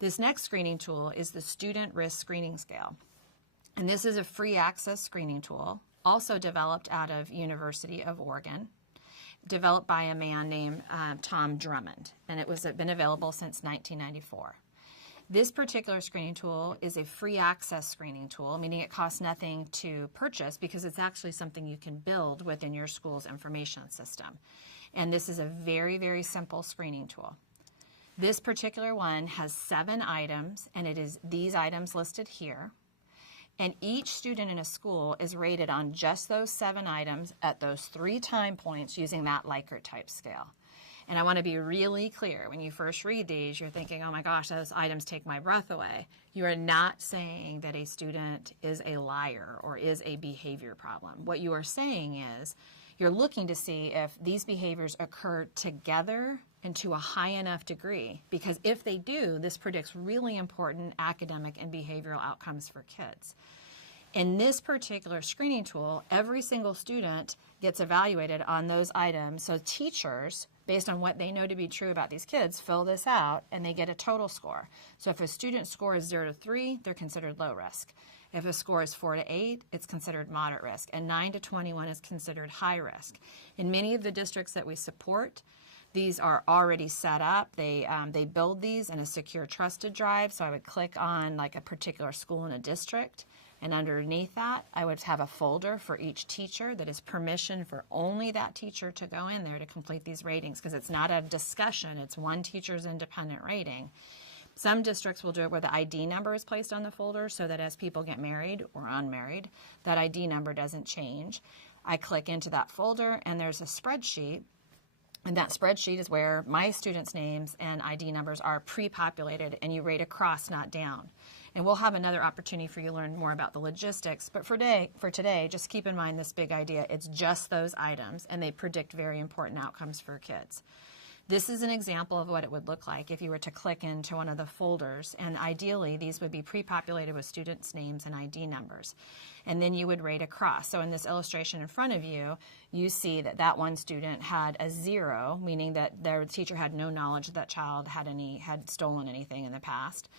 This next screening tool is the Student Risk Screening Scale. And this is a free access screening tool, also developed out of University of Oregon, developed by a man named Tom Drummond, and it was been available since 1994. This particular screening tool is a free access screening tool, meaning it costs nothing to purchase because it's actually something you can build within your school's information system. And this is a very, very simple screening tool. This particular one has 7 items, and it is these items listed here. And each student in a school is rated on just those 7 items at those 3 time points using that Likert type scale. And I want to be really clear, when you first read these, you're thinking, oh my gosh, those items take my breath away. You are not saying that a student is a liar or is a behavior problem. What you are saying is you're looking to see if these behaviors occur together and to a high enough degree, because if they do, this predicts really important academic and behavioral outcomes for kids. In this particular screening tool, every single student gets evaluated on those items. So teachers, based on what they know to be true about these kids, fill this out and they get a total score. So if a student's score is 0 to 3, they're considered low risk. If a score is 4 to 8, it's considered moderate risk. And 9 to 21 is considered high risk. In many of the districts that we support, these are already set up. They build these in a secure trusted drive. So I would click on like a particular school in a district, and underneath that, I would have a folder for each teacher that is permission for only that teacher to go in there to complete these ratings, because it's not a discussion, it's one teacher's independent rating. Some districts will do it where the ID number is placed on the folder so that as people get married or unmarried, that ID number doesn't change. I click into that folder and there's a spreadsheet. And that spreadsheet is where my students' names and ID numbers are pre-populated, and you rate across, not down. And we'll have another opportunity for you to learn more about the logistics. But for today, just keep in mind this big idea. It's just those items, and they predict very important outcomes for kids. This is an example of what it would look like if you were to click into one of the folders, and ideally these would be pre-populated with students' names and ID numbers. And then you would rate across. So in this illustration in front of you, you see that that one student had a 0, meaning that their teacher had no knowledge that child had stolen anything in the past.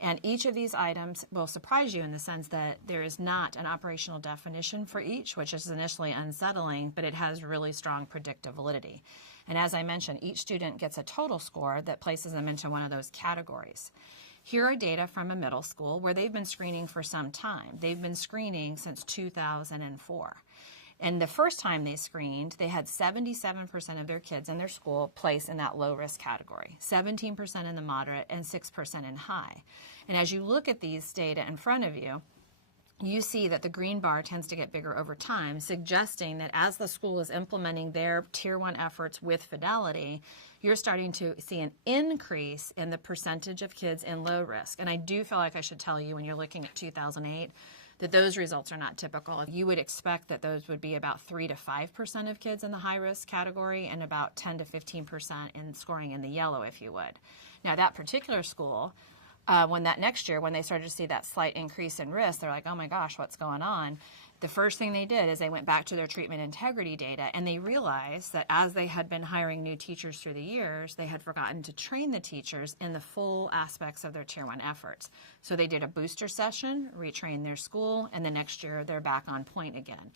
And each of these items will surprise you in the sense that there is not an operational definition for each, which is initially unsettling, but it has really strong predictive validity. And as I mentioned, each student gets a total score that places them into one of those categories. Here are data from a middle school where they've been screening for some time. They've been screening since 2004. And the first time they screened, they had 77% of their kids in their school placed in that low-risk category, 17% in the moderate, and 6% in high. And as you look at these data in front of you, you see that the green bar tends to get bigger over time, suggesting that as the school is implementing their Tier 1 efforts with fidelity, you're starting to see an increase in the percentage of kids in low risk. And I do feel like I should tell you, when you're looking at 2008, that those results are not typical. You would expect that those would be about 3 to 5% of kids in the high-risk category and about 10 to 15% in scoring in the yellow, if you would. Now, that particular school, when they started to see that slight increase in risk, they're like, oh my gosh, what's going on? The first thing they did is they went back to their treatment integrity data, and they realized that as they had been hiring new teachers through the years, they had forgotten to train the teachers in the full aspects of their Tier 1 efforts. So they did a booster session, retrained their school, and the next year they're back on point again.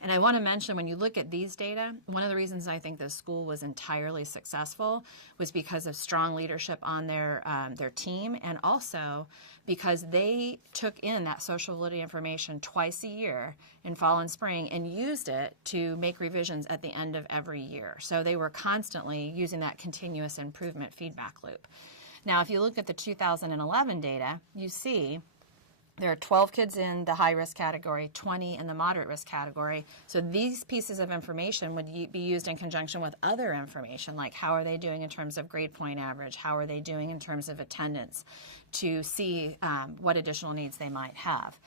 And I want to mention, when you look at these data, one of the reasons I think this school was entirely successful was because of strong leadership on their team, and also because they took in that social validity information twice a year in fall and spring and used it to make revisions at the end of every year. So they were constantly using that continuous improvement feedback loop. Now, if you look at the 2011 data, you see there are 12 kids in the high-risk category, 20 in the moderate-risk category. So these pieces of information would be used in conjunction with other information, like how are they doing in terms of grade point average, how are they doing in terms of attendance, to see what additional needs they might have.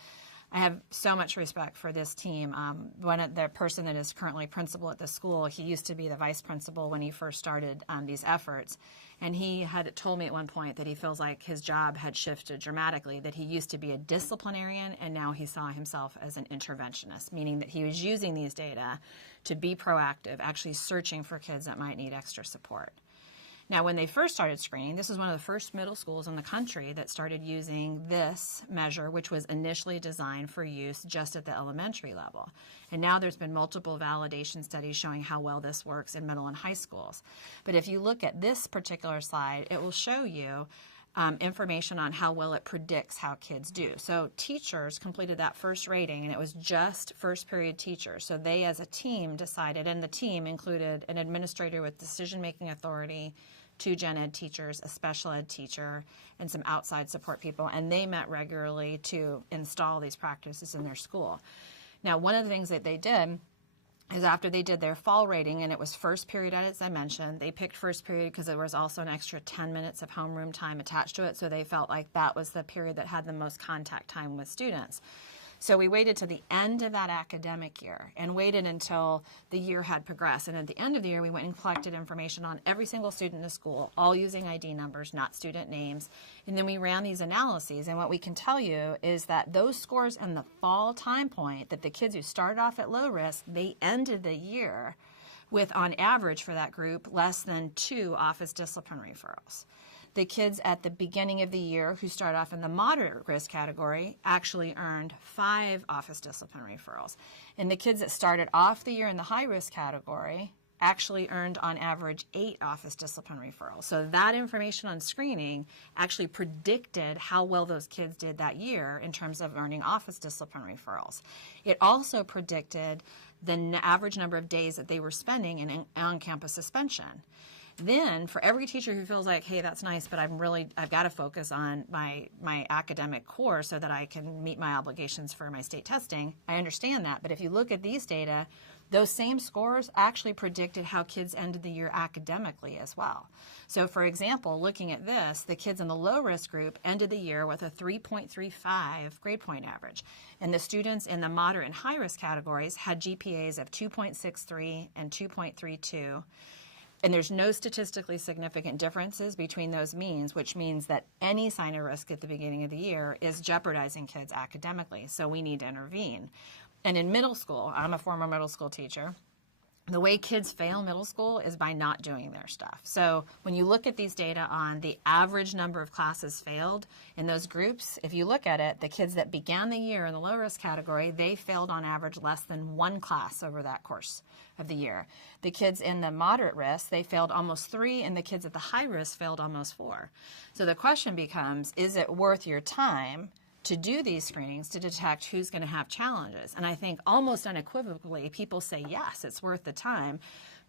I have so much respect for this team. The person that is currently principal at the school, he used to be the vice principal when he first started these efforts. And he had told me at one point that he feels like his job had shifted dramatically, that he used to be a disciplinarian and now he saw himself as an interventionist, meaning that he was using these data to be proactive, actually searching for kids that might need extra support. Now, when they first started screening, this is one of the first middle schools in the country that started using this measure, which was initially designed for use just at the elementary level. And now there's been multiple validation studies showing how well this works in middle and high schools. But if you look at this particular slide, it will show you information on how well it predicts how kids do. So teachers completed that first rating, and it was just first period teachers. So they as a team decided, and the team included an administrator with decision-making authority, 2 gen ed teachers, a special ed teacher, and some outside support people, and they met regularly to install these practices in their school. Now, one of the things that they did is after they did their fall rating, and it was first period, as I mentioned, they picked first period because there was also an extra 10 minutes of homeroom time attached to it, so they felt like that was the period that had the most contact time with students. So we waited to the end of that academic year and waited until the year had progressed. And at the end of the year, we went and collected information on every single student in the school, all using ID numbers, not student names. And then we ran these analyses. And what we can tell you is that those scores in the fall time point, that the kids who started off at low risk, they ended the year with, on average for that group, less than 2 office discipline referrals. The kids at the beginning of the year who start off in the moderate risk category actually earned 5 office discipline referrals. And the kids that started off the year in the high risk category actually earned on average 8 office discipline referrals. So that information on screening actually predicted how well those kids did that year in terms of earning office discipline referrals. It also predicted the average number of days that they were spending in on-campus suspension. Then, for every teacher who feels like, hey, that's nice, but I've got to focus on my academic core so that I can meet my obligations for my state testing, I understand that. But if you look at these data, those same scores actually predicted how kids ended the year academically as well. So, for example, looking at this, the kids in the low-risk group ended the year with a 3.35 grade point average. And the students in the moderate and high-risk categories had GPAs of 2.63 and 2.32. And there's no statistically significant differences between those means, which means that any sign of risk at the beginning of the year is jeopardizing kids academically, so we need to intervene. And in middle school, I'm a former middle school teacher, the way kids fail middle school is by not doing their stuff. So when you look at these data on the average number of classes failed in those groups, if you look at it, the kids that began the year in the low risk category, they failed on average less than 1 class over that course of the year. The kids in the moderate risk, they failed almost 3, and the kids at the high risk failed almost 4. So the question becomes, is it worth your time to do these screenings to detect who's going to have challenges? And I think almost unequivocally, people say, yes, it's worth the time,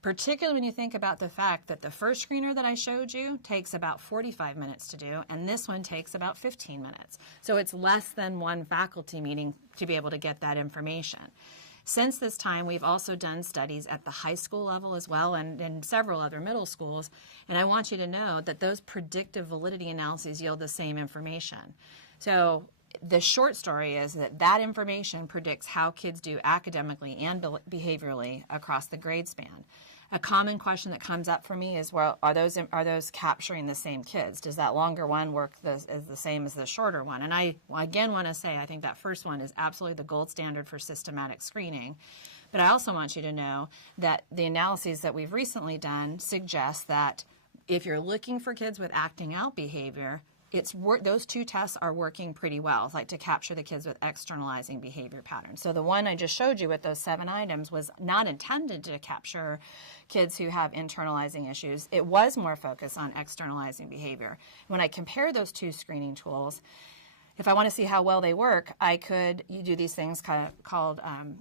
particularly when you think about the fact that the first screener that I showed you takes about 45 minutes to do, and this one takes about 15 minutes. So it's less than 1 faculty meeting to be able to get that information. Since this time, we've also done studies at the high school level as well, and in several other middle schools, and I want you to know that those predictive validity analyses yield the same information. So the short story is that that information predicts how kids do academically and behaviorally across the grade span. A common question that comes up for me is, well, are those capturing the same kids? Does that longer one work as the same as the shorter one? And I, again, want to say I think that first one is absolutely the gold standard for systematic screening. But I also want you to know that the analyses that we've recently done suggest that if you're looking for kids with acting out behavior, those 2 tests are working pretty well, like to capture the kids with externalizing behavior patterns. So the one I just showed you with those 7 items was not intended to capture kids who have internalizing issues. It was more focused on externalizing behavior. When I compare those 2 screening tools, if I want to see how well they work, you do these things called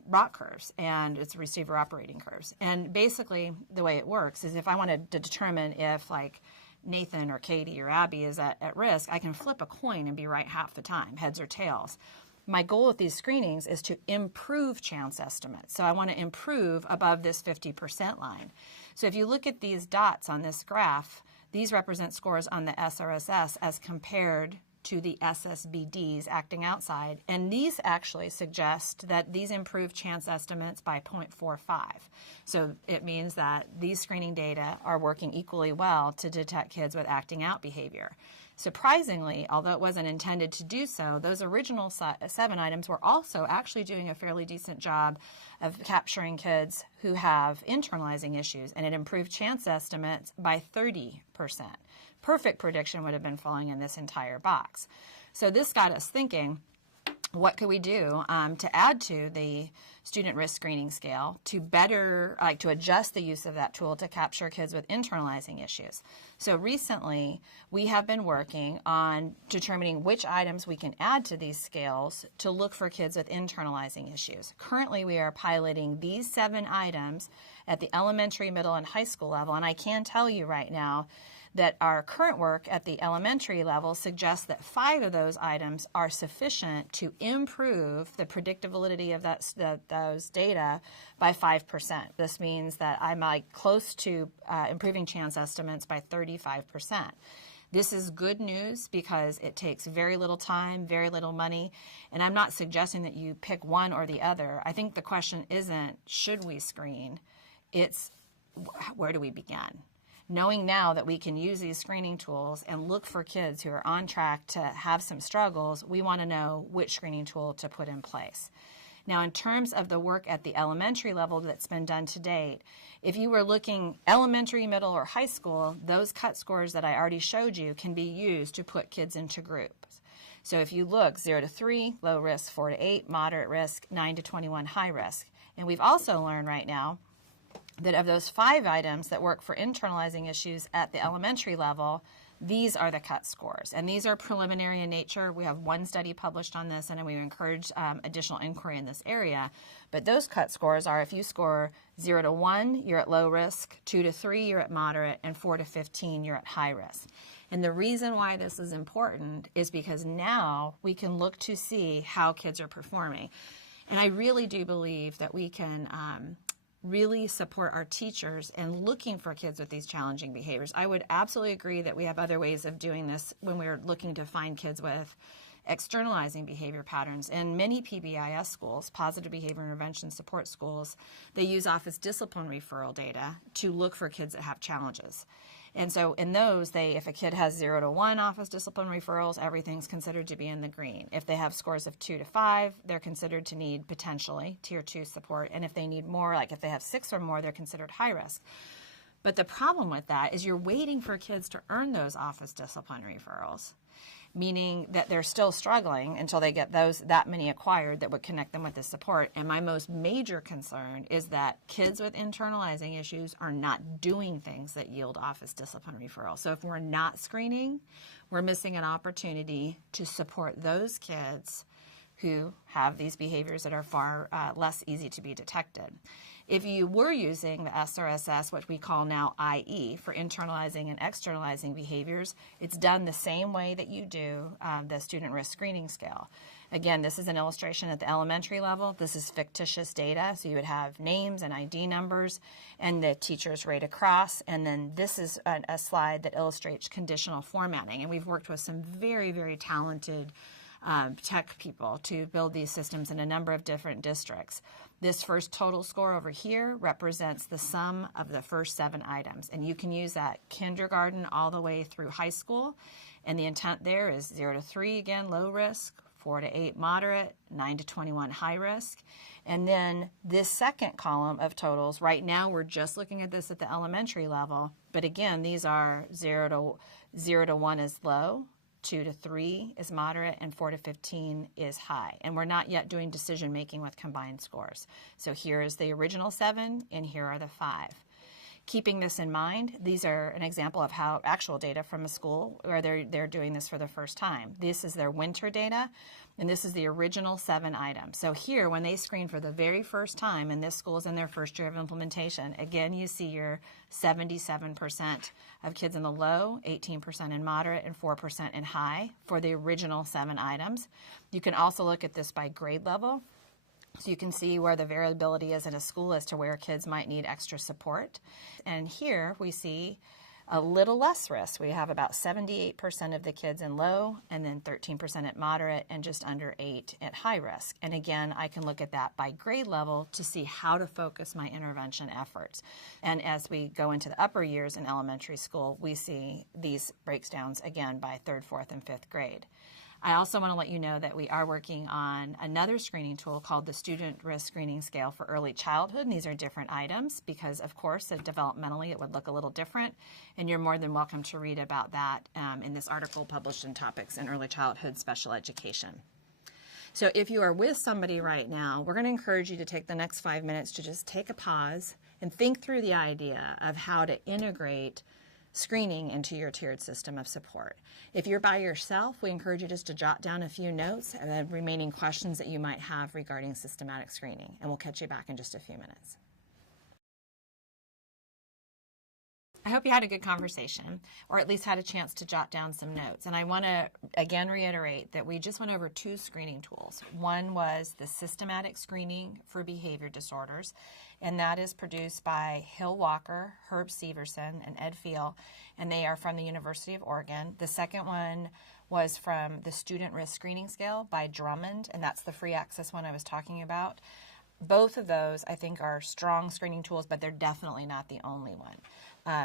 ROC curves, and it's receiver operating curves. And basically the way it works is if I wanted to determine if like Nathan or Katie or Abby is at risk, I can flip a coin and be right half the time, heads or tails. My goal with these screenings is to improve chance estimates. So I want to improve above this 50% line. So if you look at these dots on this graph, these represent scores on the SRSS as compared to the SSBDs acting outside, and these actually suggest that these improve chance estimates by 0.45. So it means that these screening data are working equally well to detect kids with acting out behavior. Surprisingly, although it wasn't intended to do so, those original 7 items were also actually doing a fairly decent job of capturing kids who have internalizing issues, and it improved chance estimates by 30%. Perfect prediction would have been falling in this entire box. So this got us thinking, what could we do to add to the student risk screening scale to better, to adjust the use of that tool to capture kids with internalizing issues? So recently, we have been working on determining which items we can add to these scales to look for kids with internalizing issues. Currently, we are piloting these 7 items at the elementary, middle, and high school level, and I can tell you right now that our current work at the elementary level suggests that 5 of those items are sufficient to improve the predictability of those data by 5%. This means that I'm close to improving chance estimates by 35%. This is good news because it takes very little time, very little money, and I'm not suggesting that you pick one or the other. I think the question isn't, should we screen? It's, where do we begin? Knowing now that we can use these screening tools and look for kids who are on track to have some struggles, we want to know which screening tool to put in place. Now, in terms of the work at the elementary level that's been done to date, if you were looking elementary, middle, or high school, those cut scores that I already showed you can be used to put kids into groups. So if you look 0 to 3, low risk, 4 to 8, moderate risk, 9 to 21, high risk. And we've also learned right now that of those 5 items that work for internalizing issues at the elementary level, these are the cut scores. And these are preliminary in nature. We have 1 study published on this, and we encourage additional inquiry in this area. But those cut scores are, if you score 0 to 1, you're at low risk, 2 to 3, you're at moderate, and 4 to 15, you're at high risk. And the reason why this is important is because now we can look to see how kids are performing. And I really do believe that we can really support our teachers in looking for kids with these challenging behaviors. I would absolutely agree that we have other ways of doing this when we're looking to find kids with externalizing behavior patterns. In many PBIS schools, positive behavior intervention support schools, they use office discipline referral data to look for kids that have challenges. And so in those, if a kid has 0 to 1 office discipline referrals, everything's considered to be in the green. If they have scores of 2 to 5, they're considered to need potentially tier 2 support. And if they need more, like if they have 6 or more, they're considered high risk. But the problem with that is you're waiting for kids to earn those office discipline referrals, meaning that they're still struggling until they get that many acquired that would connect them with the support. And my most major concern is that kids with internalizing issues are not doing things that yield office discipline referral. So if we're not screening, we're missing an opportunity to support those kids who have these behaviors that are far less easy to be detected. If you were using the Srss, which we call now IE, for internalizing and externalizing behaviors, it's done the same way that you do the student risk screening scale. Again, this is an illustration at the elementary level. This is fictitious data, so you would have names and ID numbers and the teachers rate across, and then this is a slide that illustrates conditional formatting. And we've worked with some very, very talented tech people to build these systems in a number of different districts. This first total score over here represents the sum of the first 7 items, and you can use that kindergarten all the way through high school, and the intent there is 0 to 3, again, low risk, 4 to 8, moderate, 9 to 21, high risk. And then this second column of totals, right now we're just looking at this at the elementary level, but again, these are 0 to 1 is low, 2 to 3 is moderate, and 4 to 15 is high. And we're not yet doing decision making with combined scores. So here is the original 7, and here are the 5. Keeping this in mind, these are an example of how actual data from a school where they're doing this for the first time. This is their winter data, and this is the original 7 items. So here, when they screen for the very first time, and this school is in their first year of implementation, again, you see your 77% of kids in the low, 18% in moderate, and 4% in high for the original 7 items. You can also look at this by grade level. So you can see where the variability is in a school as to where kids might need extra support. And here we see A little less risk. We have about 78% of the kids in low, and then 13% at moderate, and just under 8 at high risk. And again, I can look at that by grade level to see how to focus my intervention efforts. And as we go into the upper years in elementary school, we see these breakdowns again by 3rd, 4th, and 5th grade. I also want to let you know that we are working on another screening tool called the Student Risk Screening Scale for Early Childhood. And these are different items because, of course, developmentally it would look a little different. And you're more than welcome to read about that in this article published in Topics in Early Childhood Special Education. So if you are with somebody right now, we're going to encourage you to take the next 5 minutes to just take a pause and think through the idea of how to integrate screening into your tiered system of support. If you're by yourself, we encourage you just to jot down a few notes and the remaining questions that you might have regarding systematic screening, and we'll catch you back in just a few minutes. I hope you had a good conversation, or at least had a chance to jot down some notes. And I want to again reiterate that we just went over 2 screening tools. One was the systematic screening for behavior disorders, and that is produced by Hill Walker, Herb Severson, and Ed Feel, and they are from the University of Oregon. The second one was from the Student Risk Screening Scale by Drummond, and that's the free access one I was talking about. Both of those, I think, are strong screening tools, but they're definitely not the only one.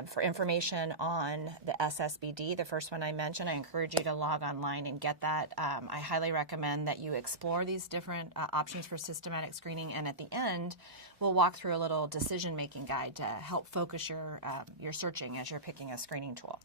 For information on the SSBD, the first one I mentioned, I encourage you to log online and get that. I highly recommend that you explore these different options for systematic screening, and at the end, we'll walk through a little decision-making guide to help focus your searching as you're picking a screening tool.